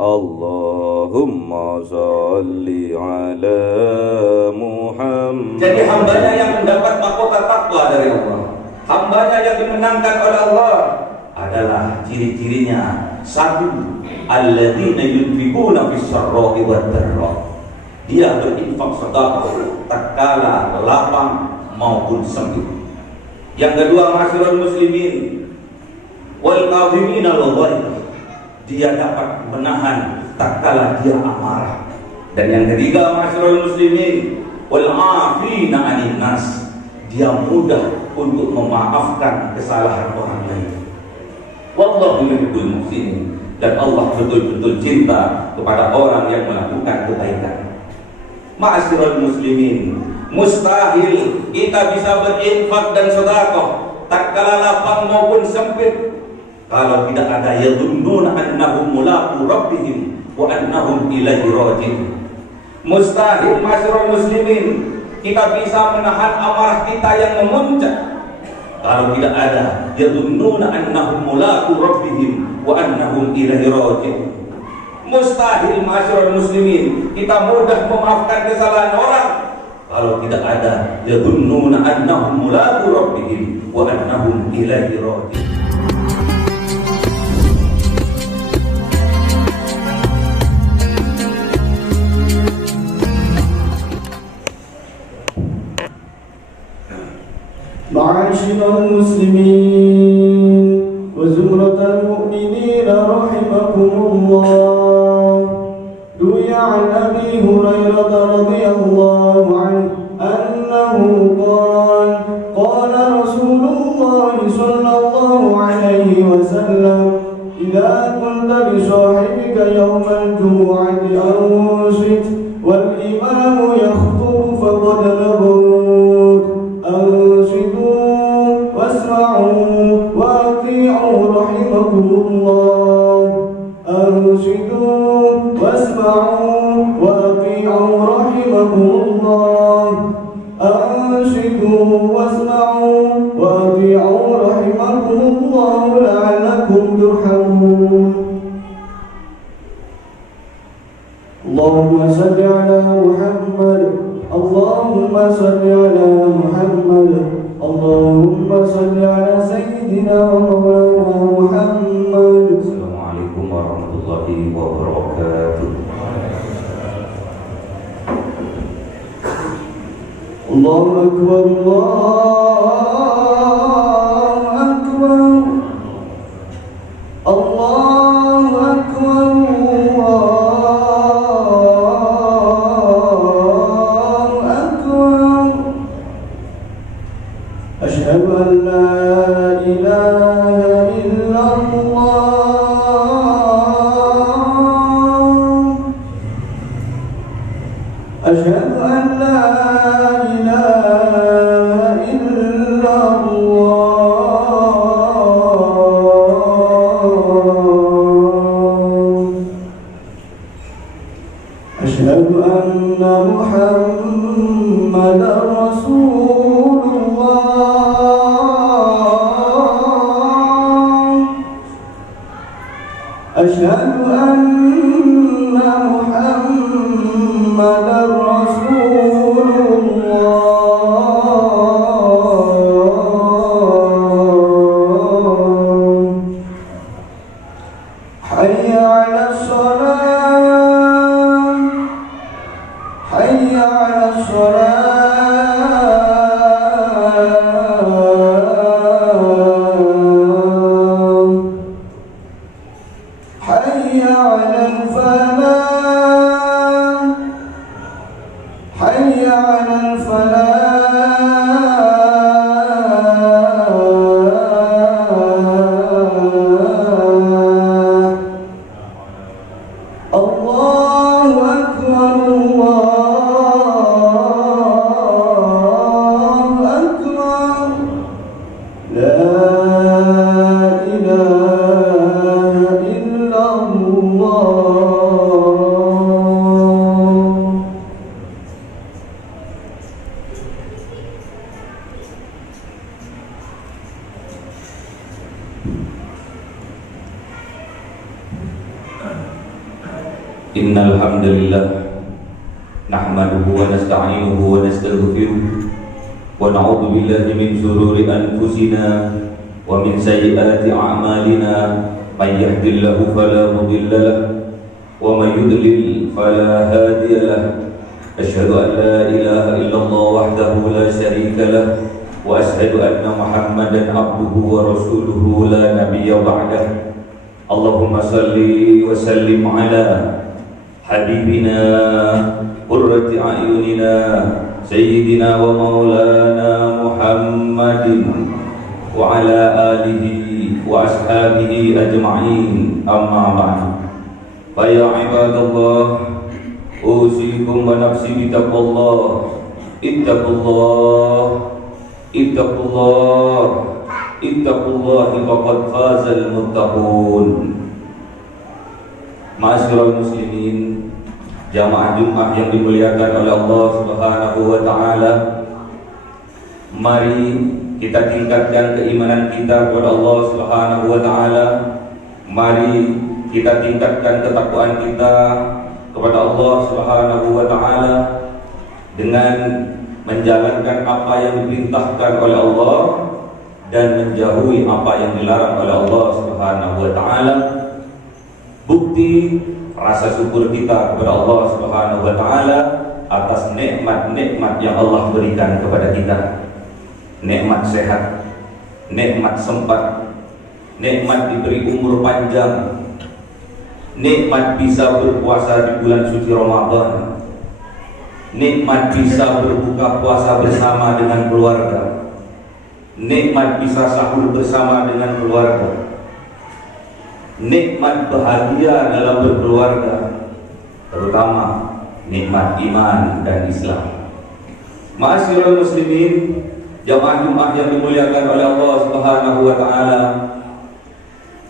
Allahumma salli ala Muhammad. Jadi hambanya yang mendapat mahkota takwa dari Allah, hambanya yang dimenangkan oleh Allah adalah ciri-cirinya. Satu, alladzina yunfiquna fis sarra'i wad dharra. Dia berinfak sedekah tatkala lapang maupun sempit. Yang kedua, masyarul muslimin wal kadhimina al-ghaidh. Dia dapat menahan tatkala dia amarah. Dan yang ketiga, masyarul muslimin wal 'afina 'anil nas. Dia mudah untuk memaafkan kesalahan orang lain. Wallahu yuhibbul muhsinin. Dan Allah betul-betul cinta kepada orang yang melakukan kebaikan. Ma'asyiral muslimin, mustahil kita bisa berinfak dan sedekah tatkala lapang maupun sempit kalau tidak ada yadhunnuna annahum mulaqu rabbihim wa annahum ilaihi raji'un. Mustahil ma'asyiral muslimin kita bisa menahan amarah kita yang memuncak kalau tidak ada yadhunnuna annahum mulaqu rabbihim wa annahum ilaihi raji'un. Mustahil ma'asyiral muslimin kita mudah memaafkan kesalahan orang kalau tidak ada yadhunnuna annahum mulaqu rabbihim wa annahum ilaihi raji'un. Ma'asyiral muslimin wa zumratal mu'minin rahimakumullah. Ruwiya 'an Abi Hurairah radhiyallahu anhu annahu qala Rasulullah sallallahu alaihi wasallam idza kunta bi sahibika yawmal jumu'ati ansit wal imamu yakhtub faqad labut ansitu wasma'u wa ati'u rahimakumullah ansitu wasma'u wa ati'u rahimakumullah ansitu wasma'u wa ati'u rahimakumullah la'allakum turhamun. Allahumma salli ala Muhammad, Allahumma salli ala Muhammad, Allahumma salli ala Sayyidina wa Maulana Muhammad. Assalamualaikum warahmatullahi wabarakatuh. Allahu Akbar, Allahu Akbar, Allahu Akbar. Asyhadu an la ilaha illallah. Asyhadu an la ilaha illallah. Asyhadu anna Muhammadar Rasulullah. Asyhadu anna Muhammadar Rasulullah. Hayya 'alas shalah, hayya 'alas shalah, hayya 'alal falah, hayya 'alal falah. Allahu Akbar, Allahu Akbar. La ilaha illallah. Innal hamdalillah nahmaduhu wa nasta'inuhu wa nastaghfiruh wa na'udzu billahi min shururi anfusina wa min sayyiati a'malina may yahdihillahu fala mudilla lahu wa may yudlil fala hadiya lahu. Asyhadu an la ilaha illallah wahdahu la syarika lahu wa asyhadu anna Muhammadan abduhu wa rasuluhu la nabiyya ba'dahu. Allahumma salli wa sallim ala habibina qurrati a'yunina sayyidina wa maulana Muhammadin wa ala alihi wa ashabihi ajma'in, amma ba'du. Fa ya ibadallah, usikum wa nafsi bitaqwallah. Ittaqullah, ittaqullah, ittaqullahi faqad fazal muttaqun. Ma'asyiral muslimin, jamaah Jumat yang dimuliakan oleh Allah Subhanahu wa taala, mari kita tingkatkan keimanan kita kepada Allah Subhanahu wa taala. Mari kita tingkatkan ketakwaan kita kepada Allah Subhanahu wa taala dengan menjalankan apa yang diperintahkan oleh Allah dan menjauhi apa yang dilarang oleh Allah Subhanahu wa taala. Bukti rasa syukur kita kepada Allah Subhanahu wa taala atas nikmat-nikmat yang Allah berikan kepada kita. Nikmat sehat, nikmat sempat, nikmat diberi umur panjang, nikmat bisa berpuasa di bulan suci Ramadan, nikmat bisa berbuka puasa bersama dengan keluarga, nikmat bisa sahur bersama dengan keluarga, nikmat bahagia dalam berkeluarga, terutama nikmat iman dan Islam. Ma'asyiral muslimin, jamaah Jumat yang dimuliakan oleh Allah Subhanahu wa taala,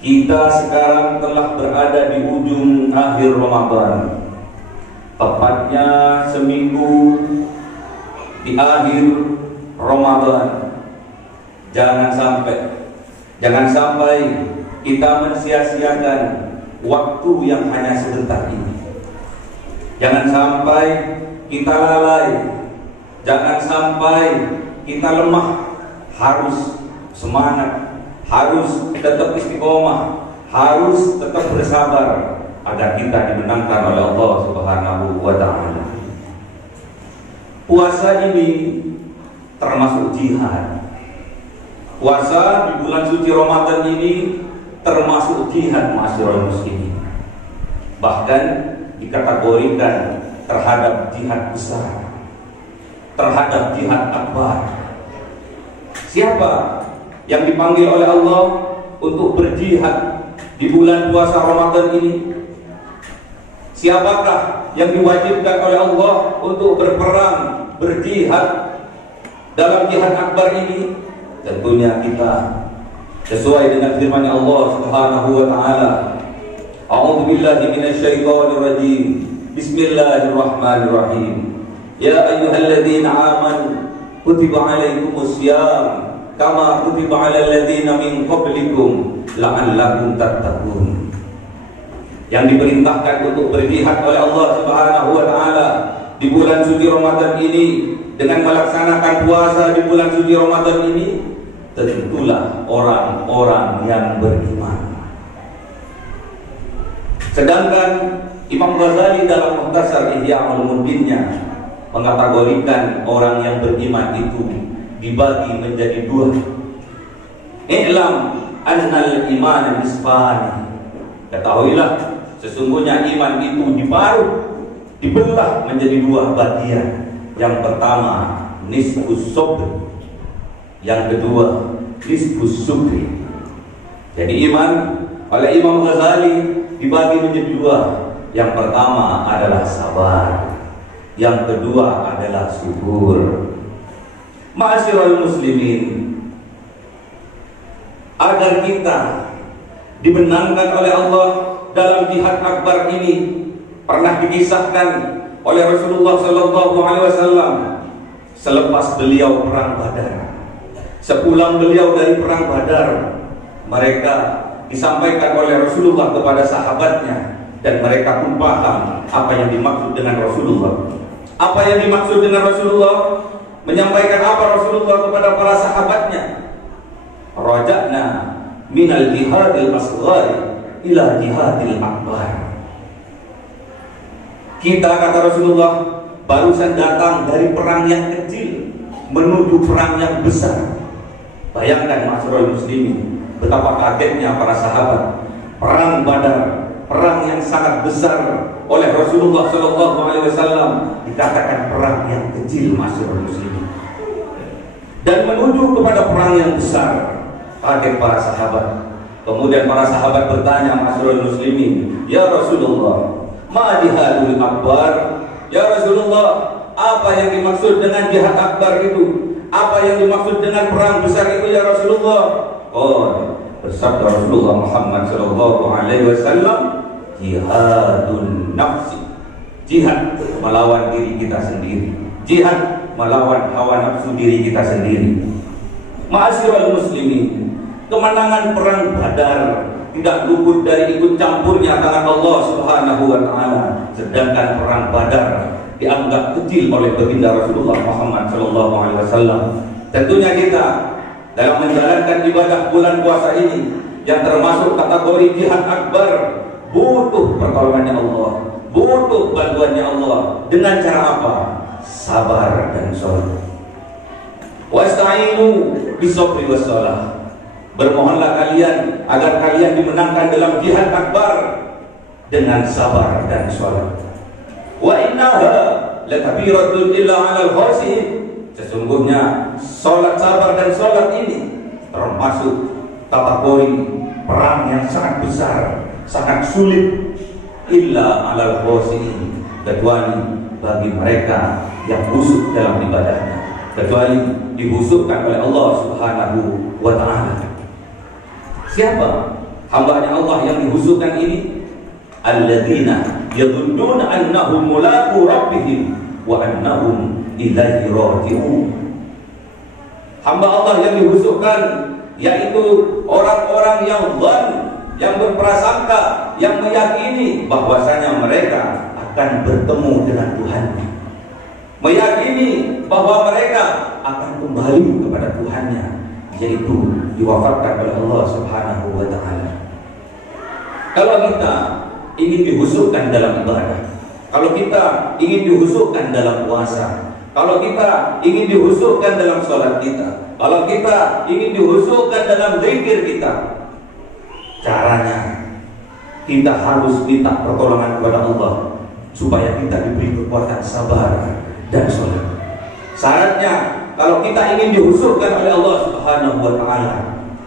kita sekarang telah berada di ujung akhir Ramadan, tepatnya seminggu di akhir Ramadan. Jangan sampai kita mensia-siakan waktu yang hanya sebentar ini. Jangan sampai kita lalai, jangan sampai kita lemah. Harus semangat, harus tetap istiqomah, harus tetap bersabar agar kita dimenangkan oleh Allah Subhanahu wa taala. Puasa ini termasuk jihad. Puasa di bulan suci Ramadan ini termasuk jihad, ma'asyiral muslimin. Bahkan dikategorikan terhadap jihad besar, terhadap jihad akbar. Siapa yang dipanggil oleh Allah untuk berjihad di bulan puasa Ramadan ini? Siapakah yang diwajibkan oleh Allah untuk berperang, berjihad dalam jihad akbar ini? Tentunya kita, sesuai dengan firman Allah Subhanahu wa taala. A'udzu billahi minasyaitonir rajim. Bismillahirrahmanirrahim. Ya ayyuhalladzina amanu kutiba 'alaikumus syiyam kama kutiba 'alal ladzina min qablikum la'allakum tattaqun. Yang diperintahkan untuk berjihad oleh Allah Subhanahu wa taala di bulan suci Ramadan ini dengan melaksanakan puasa di bulan suci Ramadan ini, tentulah orang-orang yang beriman. Sedangkan Imam Ghazali dalam Mukhtasar Ihya Ulumuddinnya mengkategorikan orang yang beriman itu dibagi menjadi dua. I'lam annal iman nisfani. Ketahuilah sesungguhnya iman itu dibelah menjadi dua bagian. Yang pertama nisfus sabr, yang kedua nisfus syukri. Jadi iman oleh Imam Ghazali dibagi menjadi dua. Yang pertama adalah sabar, yang kedua adalah syukur. Ma'asyiral muslimin, agar kita dimenangkan oleh Allah dalam jihad akbar ini, pernah dikisahkan oleh Rasulullah sallallahu alaihi wasallam selepas beliau perang Badar. Sepulang beliau dari perang Badar, mereka disampaikan oleh Rasulullah kepada sahabatnya, dan mereka pun paham apa yang dimaksud dengan Rasulullah. Apa yang dimaksud dengan Rasulullah? Menyampaikan apa Rasulullah kepada para sahabatnya? Raja'na minal jihadil asghar ila jihadil akbar. Kita, kata Rasulullah, barusan datang dari perang yang kecil menuju perang yang besar. Bayangkan ma'asyiral muslimin, betapa kagetnya para sahabat. Perang Badar, perang yang sangat besar, oleh Rasulullah SAW dikatakan perang yang kecil, ma'asyiral muslimin. Dan menuju kepada perang yang besar, kaget para sahabat. Kemudian para sahabat bertanya, ma'asyiral muslimin, ya Rasulullah, ma jihadul akbar? Ya Rasulullah, apa yang dimaksud dengan jihad akbar itu? Apa yang dimaksud dengan perang besar itu ya Rasulullah? Oh, bersabda Rasulullah Muhammad SAW, jihadun nafsi, jihad melawan diri kita sendiri, jihad melawan hawa nafsu diri kita sendiri. Ma'asyiral muslimin, kemenangan perang Badar tidak luput dari ikut campurnya tangan Allah Subhanahu wa taala. Sedangkan perang Badar dianggap kecil oleh baginda Rasulullah Muhammad SAW. Tentunya kita dalam menjalankan ibadah bulan puasa ini yang termasuk kategori jihad akbar butuh pertolongannya Allah, butuh bantuannya Allah. Dengan cara apa? Sabar dan sholat. Wasta'inu bisabri wassalah. Bermohonlah kalian agar kalian dimenangkan dalam jihad akbar dengan sabar dan sholat. Wa innaha lakabiratun illa 'alal khashi'in. Sesungguhnya sholat sabar dan sholat ini termasuk kategori perang yang sangat besar, sangat sulit, illa 'alal khashi'in, kecuali bagi mereka yang khusyuk dalam ibadahnya, kecuali dikhusyukkan oleh Allah Subhanahu wa taala. Siapa hambanya Allah yang dikhusyukkan ini? Alladzina yadhunnuna annahum mulaqu rabbihim wa annahum ilaihi raji'un. Hamba Allah yang dikhusyukkan yaitu orang-orang yang zan, yang berprasangka, yang meyakini bahwasanya mereka akan bertemu dengan Tuhannya, meyakini bahwa mereka akan kembali kepada Tuhannya, yaitu diwafatkan oleh Allah Subhanahu wa taala. Kalau kita ingin dikhusyukkan dalam ibadah, kalau kita ingin dikhusyukkan dalam puasa, kalau kita ingin dikhusyukkan dalam sholat kita, kalau kita ingin dikhusyukkan dalam zikir kita, caranya kita harus minta pertolongan kepada Allah supaya kita diberi kekuatan sabar dan sholat. Syaratnya, kalau kita ingin dikhusyukkan oleh Allah Subhanahu wa taala,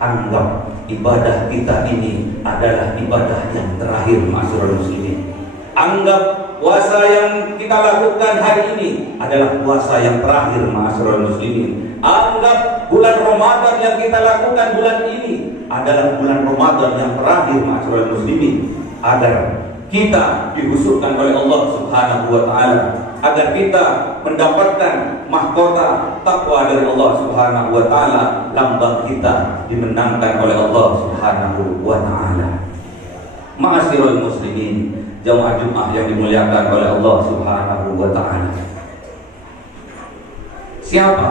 anggap ibadah kita ini adalah ibadah yang terakhir, ma'asyiral muslimin. Anggap puasa yang kita lakukan hari ini adalah puasa yang terakhir, ma'asyiral muslimin. Anggap bulan Ramadan yang kita lakukan bulan ini adalah bulan Ramadan yang terakhir, ma'asyiral muslimin, agar kita dikhusyukkan oleh Allah Subhanahu wa taala, agar kita mendapatkan mahkota takwa dari Allah Subhanahu wa taala, lambang kita dimenangkan oleh Allah Subhanahu wa taala. Ma'asyiral muslimin, jamaah Jumat yang dimuliakan oleh Allah Subhanahu wa taala. Siapa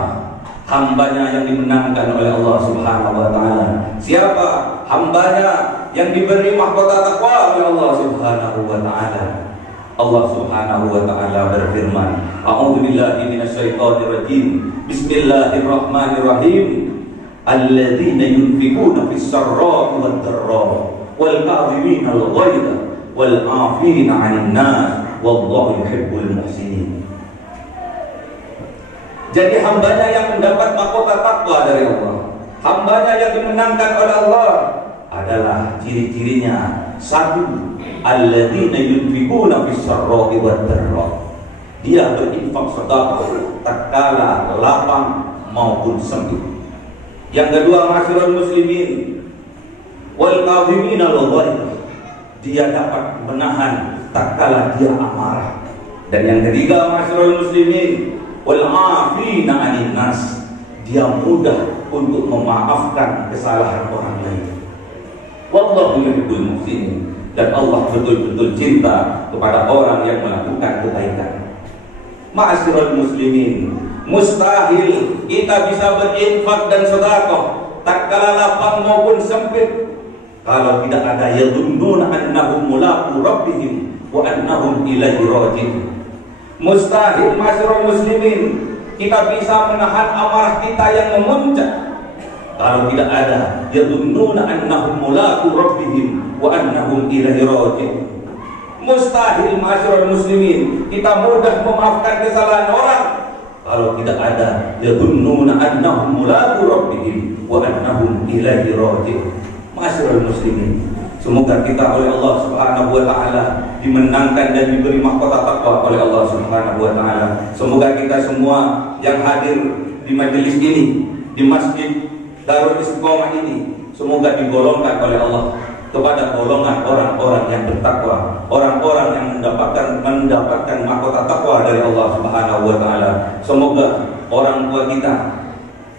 hambanya yang dimenangkan oleh Allah Subhanahu wa taala? Siapa hambanya yang diberi mahkota takwa oleh Allah Subhanahu wa taala? Allah Subhanahu wa taala berfirman, A'udzu billahi minasyaitonir rajim. Bismillahirrahmanirrahim. Alladzina yunfiquna fis sarra'i wad dharra'i wal kadhimina al ghaidha wal 'afina 'anil nas wallahu yuhibbul muhsinin. Jadi hambanya yang mendapat mahkota takwa dari Allah, hambanya yang dimenangkan oleh Allah adalah ciri-cirinya: satu, alladzina yunfiquna fis sarra'i wad dharra'i. Dia berinfak sedekah tatkala lapang maupun sempit. Yang kedua, ma'asyiral muslimin, wal kadhimina al ghaidha. Dia dapat menahan tatkala dia amarah. Dan yang ketiga, ma'asyiral muslimin, wal 'afina 'anil nas. Dia mudah untuk memaafkan kesalahan orang lain. Wallahu yuhibbul muhsinin. dan Allah betul-betul cinta kepada orang yang melakukan kebaikan. Ma'asyiral muslimin, mustahil kita bisa berinfak dan sedekah tatkala lapang maupun sempit kalau tidak ada yadhunnuna annahum mulaqu rabbihim wa annahum ilaihi raji'un. Mustahil ma'asyiral muslimin kita bisa menahan amarah kita yang memuncak kalau tidak ada yadhunnuna annahum mulaqu rabbihim wa annahum ilaihi raji'un. Mustahil ma'asyiral muslimin kita mudah memaafkan kesalahan orang kalau tidak ada yadhunnuna annahum mulaqu rabbihim wa annahum ilaihi raji'un. Ma'asyiral muslimin, semoga kita oleh Allah Subhanahu wa taala dimenangkan dan diberi mahkota takwa oleh Allah Subhanahu wa taala. Semoga kita semua yang hadir di majelis ini, di Masjid Darul Istiqomah ini, semoga digolongkan oleh Allah kepada golongan orang-orang yang bertakwa, orang-orang yang mendapatkan mahkota takwa dari Allah Subhanahu wa taala. Semoga orang tua kita,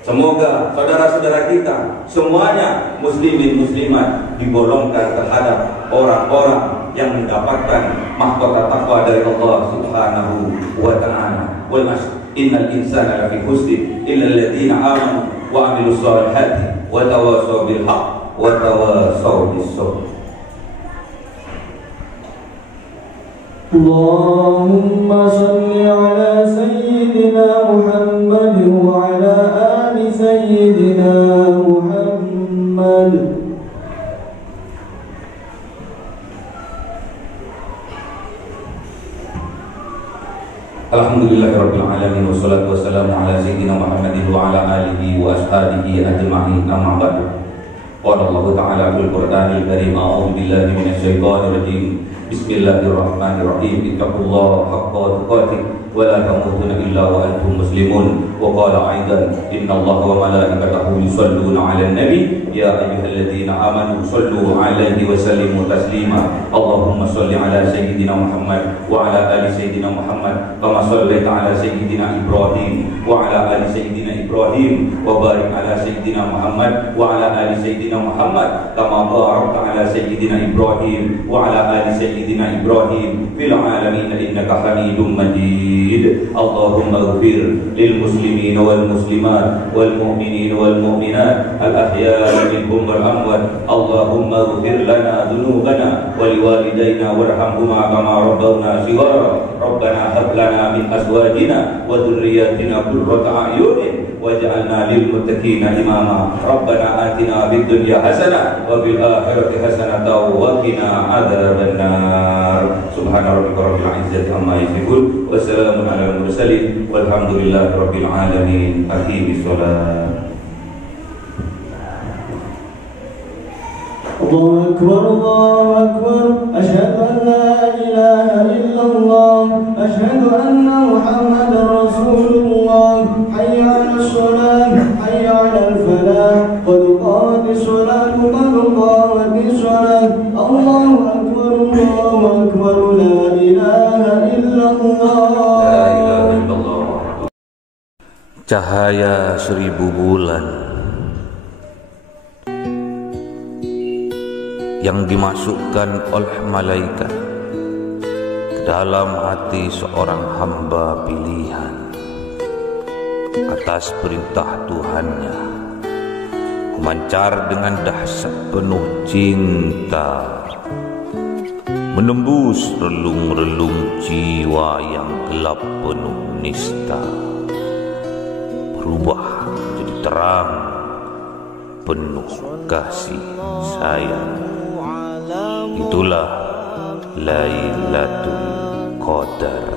semoga saudara-saudara kita, semuanya muslimin muslimat digolongkan terhadap orang-orang yang mendapatkan mahkota takwa dari Allah Subhanahu wa taala. Wal asr innal insana lafi khusr illa alladziina aamanu wa 'amilus shalihati wa tawassaw bil haqq wa tawassaw bis sabr. Allahumma salli ala sayyidina Muhammad wa ala ali sayyidina Muhammad. Alhamdulillahirabbil alamin wassalatu wassalamu ala sayyidina Muhammadin wa ala alihi wa ashabihi ajma'in. Amma ba'du. Qala Allah ta'ala fil Qur'anil Karim, a'udzu billahi minasy syaithanir rajim. Bismillahirrahmanirrahim. Ittaqullaha haqqa tuqatih wa la tamutunna illa wa antum muslimun. Wa qala aidan, innallaha wa malaikatahu yusholluna 'alan nabi ya ayyuhalladzina amanu shollu 'alaihi wa sallimu taslima. Allahumma shalli 'ala sayyidina Muhammad wa 'ala ali sayyidina Muhammad kama shallaita 'ala sayyidina Ibrahim wa 'ala ali sayyidina Ibrahim wa barik 'ala sayyidina Muhammad wa 'ala ali sayyidina Muhammad kama barakta 'ala sayyidina Ibrahim wa 'ala ali sayyidina Ibrahim fil 'alamin innaka Hamidum Majid. Allahumma ighfir lil muslimin wal muslimat wal mu'minin wal mu'minat al ahya'i minhum wal amwat. Allahumma ighfir lana dhunubana wa liwalidayna warhamhuma kama rabbawna shighara. Rabbana hab lana min azwajina wa dhurriyyatina qurrata a'yunin waj'alna lil muttaqina imama. Rabbana atina fid dunya hasanah wa fil akhirati hasanatan wa qina adzabannar. Subhana rabbika rabbil izzati amma yasifun wa salamun alal mursalin walhamdulillahi rabbil alamin. Aqimis shalah. Allahu akbar, Allahu akbar, asyhadu an la ilaha illallah, asyhadu anna Muhammadar Rasulullah. Hayya 'alas shalah, hayya 'alal falah, qad qamatis shalah, qad qamatis shalah. Allahu akbar, Allahu akbar, la ilaha illallah. La ilaha illallah. Cahaya 1000 bulan yang dimasukkan oleh malaikat ke dalam hati seorang hamba pilihan atas perintah Tuhannya, memancar dengan dahsyat penuh cinta, menembus relung-relung jiwa yang gelap penuh nista, berubah menjadi terang penuh kasih sayang. Itulah Lailatul Qadar.